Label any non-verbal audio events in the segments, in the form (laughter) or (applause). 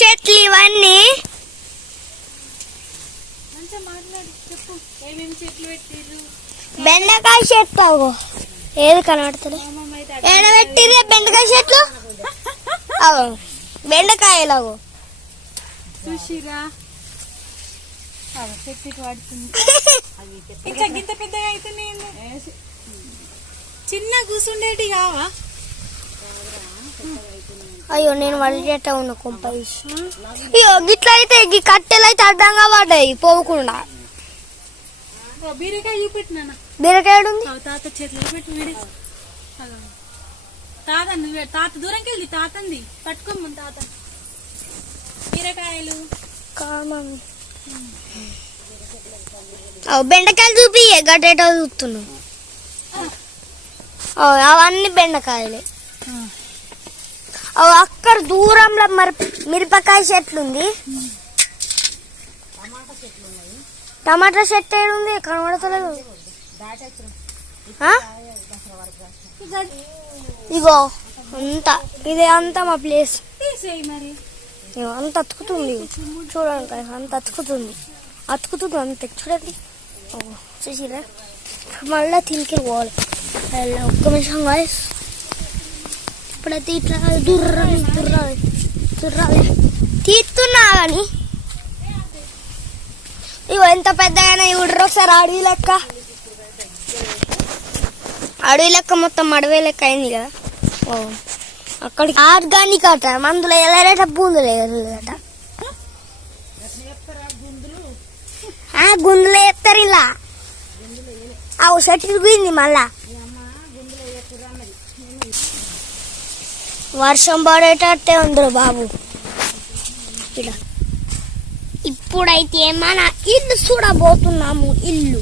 చెట్లు ఇవన్నీ. బెండకాయ చెట్లు ఏది కనబడుతుంది? ఏడ బెండకాయ చెట్లు? అగో. బెండకాయలు అగో. చూసిరా చెట్టు ఇటు పడుతుంది. (laughs) ఇంకా గింత పెద్దగా అయితే నేను చిన్న కూసుండేటి కావా? అయ్యో నేను వడిచేట ఉన్న కుంప. అయ్యో గిట్ల అయితే ఈ కట్టెలు అయితే అడ్డంగా పడ్డాయి పోకుండా బీరకాయ చూపెట్టినా బీరకాయ తాత చేతులు పెట్టి వీడి. అగో. తాత నువ్వే తాత దూరంకి వెళ్ళి తాతంది. పట్టుకోమ్మ తాత. బీరకాయలు. బెండకాయలు చూపి గడ్డేటో చూస్తున్నావు? అవు, అవన్నీ బెండకాయలే. అక్కడ దూరంలో మరి మిరపకాయ చెట్లు ఉంది టమాటా చెట్టు ఏడు ఉంది కనబడతలేదు? ఇగో అంతా. ఇది అంతా మా ప్లేస్. అంత అతుకుతుంది. చూడండి అంత అతుకుతుంది. అతుకుతుంది అంత. చూడండి. ఓ, చూసిరా మళ్ళీ తినికి పోవాలి. ఒక్క నిమిషం గాయస్ ఇప్పుడైతే ఇట్లా దుర్రాలి దుర్రాలి దుర్రాలి తీస్తున్నా కానీ ఇగో ఎంత పెద్దగానే ఇవిడ్రు ఒకసారి అడవి లెక్క అడవి లెక్క మొత్తం అడవి లెక్క అయింది కదా ఓ అక్కడికి ఆర్గానిక్ అట మందులు ఎలా బూందులు వెళ్ళారట ఆ, గుందులు వేస్తారు ఇలా ఆ సెటిల్ పోయింది మళ్ళా వర్షం పడేటట్టే ఉంది బాబు. ఇలా ఇప్పుడైతే మన ఇల్లు చూడబోతున్నాము ఇల్లు.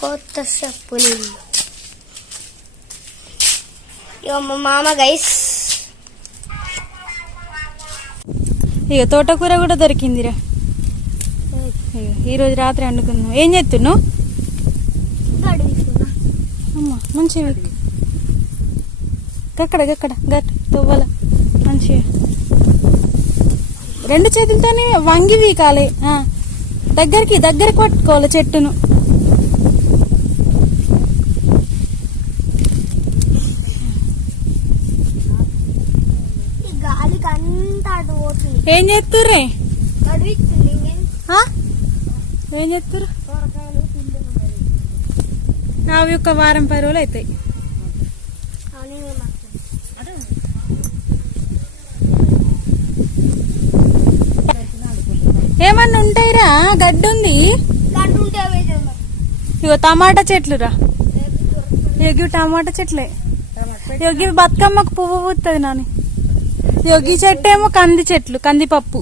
కొత్త చెప్పులు ఇల్లు. మా మామ గైస్. ఇక తోటకూర కూడా దొరికిందిరా. ఇగో, ఈ రోజు రాత్రి వండుకుందాం. ఏం చేస్తున్నావు? అమ్మా మంచిగా గక్కడ గక్కడ గట్ తువ్వల. మంచిగా. రెండు చేతులతోనే వంగి వీకాలి. దగ్గరికి దగ్గరికి పట్టుకోవాలి చెట్టును. ఏం చేస్తుర్రే? ఏం చేస్తుర్రు? నావి ఒక వారం పది రోజులు అవుతాయి. గడ్డి ఉంది. ఇగో టమాటా చెట్లురా ఇవి టమాటా చెట్లే. ఇవి బతుకమ్మకు పువ్వు పూస్తుంది నాని. యోగి చెట్టు ఏమో కంది చెట్లు కందిపప్పు?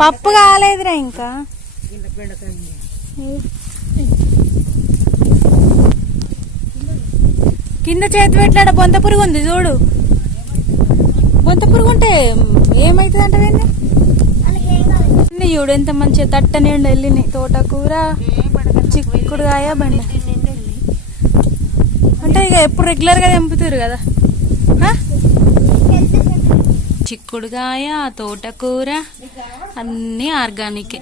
పప్పు కాలేదురా ఇంకా. కింద చేతి పెట్టాడ బొంత పురుగు ఉంది చూడు. బొంత పురుగు ఉంటే ఏమైతుంది అంటే చూడండి చూడు ఎంత మంచిగా తట్ట నిండు వెళ్ళినాయి తోటకూర చిక్కుడుకాయ బండి. అంటే ఇక ఎప్పుడు రెగ్యులర్గా తెంపుతారు కదా? చిక్కుడుగాయ చిక్కుడుకాయ తోటకూర అన్నీ ఆర్గానికే.